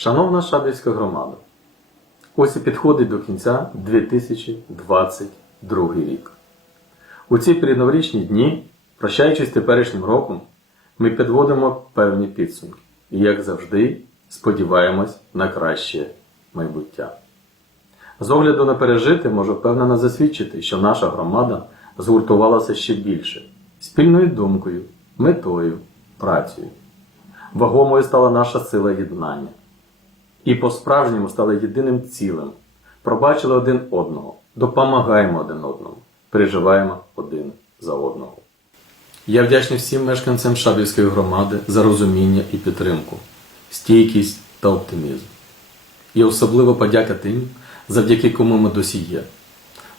Шановна Шабельська громада, ось і підходить до кінця 2022 рік. У ці передноворічні дні, прощаючись з теперішнім роком, ми підводимо певні підсумки і, як завжди, сподіваємось на краще майбуття. З огляду на пережити, можу впевнено засвідчити, що наша громада згуртувалася ще більше спільною думкою, метою, працею. Вагомою стала наша сила єднання. І по-справжньому стали єдиним цілим. Пробачили один одного, допомагаємо один одному, переживаємо один за одного. Я вдячний всім мешканцям Шабівської громади за розуміння і підтримку, стійкість та оптимізм. І особливо подяка тим, завдяки кому ми досі є,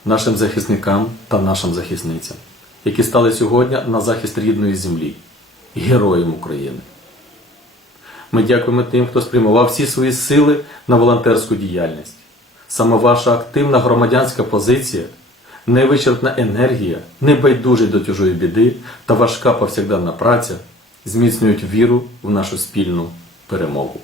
нашим захисникам та нашим захисницям, які стали сьогодні на захист рідної землі, героям України. Ми дякуємо тим, хто спрямував всі свої сили на волонтерську діяльність. Саме ваша активна громадянська позиція, невичерпна енергія, небайдужість до чужої біди та важка повсякденна праця зміцнюють віру в нашу спільну перемогу.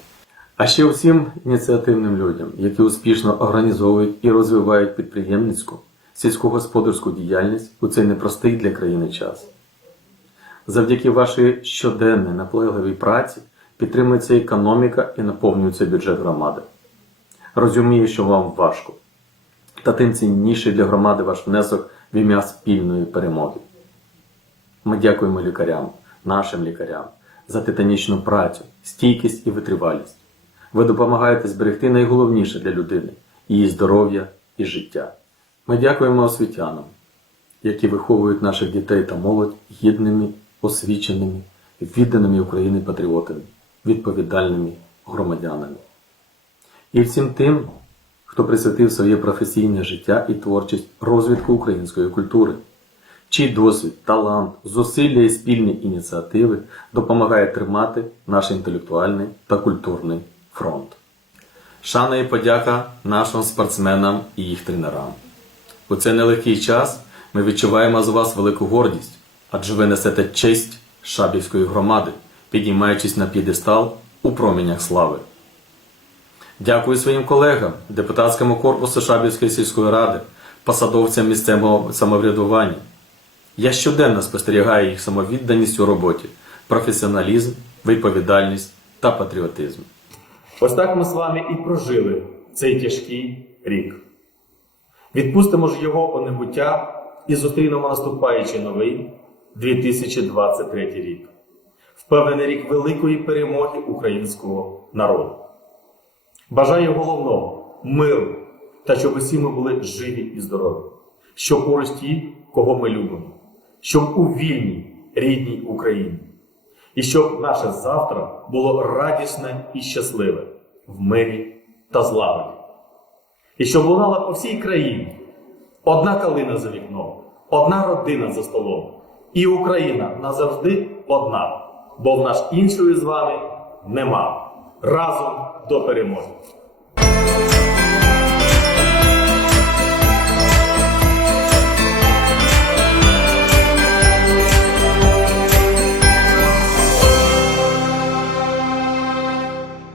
А ще всім ініціативним людям, які успішно організовують і розвивають підприємницьку, сільськогосподарську діяльність у цей непростий для країни час. Завдяки вашій щоденній наполегливій праці підтримується економіка і наповнюється бюджет громади. Розумію, що вам важко, та тим цінніший для громади ваш внесок в ім'я спільної перемоги. Ми дякуємо лікарям, нашим лікарям, за титанічну працю, стійкість і витривалість. Ви допомагаєте зберегти найголовніше для людини її здоров'я і життя. Ми дякуємо освітянам, які виховують наших дітей та молодь гідними, освіченими, відданими України патріотами, відповідальними громадянами. І всім тим, хто присвятив своє професійне життя і творчість розвитку української культури, чий досвід, талант, зусилля і спільні ініціативи допомагає тримати наш інтелектуальний та культурний фронт. Шана і подяка нашим спортсменам і їх тренерам. У цей нелегкий час ми відчуваємо з вас велику гордість, адже ви несете честь Шабівської громади, підіймаючись на п'єдестал у промінях слави. Дякую своїм колегам, депутатському корпусу Шабівської сільської ради, посадовцям місцевого самоврядування. Я щоденно спостерігаю їх самовідданість у роботі, професіоналізм, відповідальність та патріотизм. Ось так ми з вами і прожили цей тяжкий рік. Відпустимо ж його у небуття і зустрінемо наступаючий новий 2023 рік. Впевнений рік великої перемоги українського народу. Бажаю головного миру та щоб усі ми були живі і здорові, щоб поруч ті, кого ми любимо, щоб у вільній рідній Україні, і щоб наше завтра було радісне і щасливе в мирі та злагоді. І щоб лунала по всій країні одна калина за вікном, одна родина за столом, і Україна назавжди одна, бо в нас іншої з вами нема. Разом до перемоги!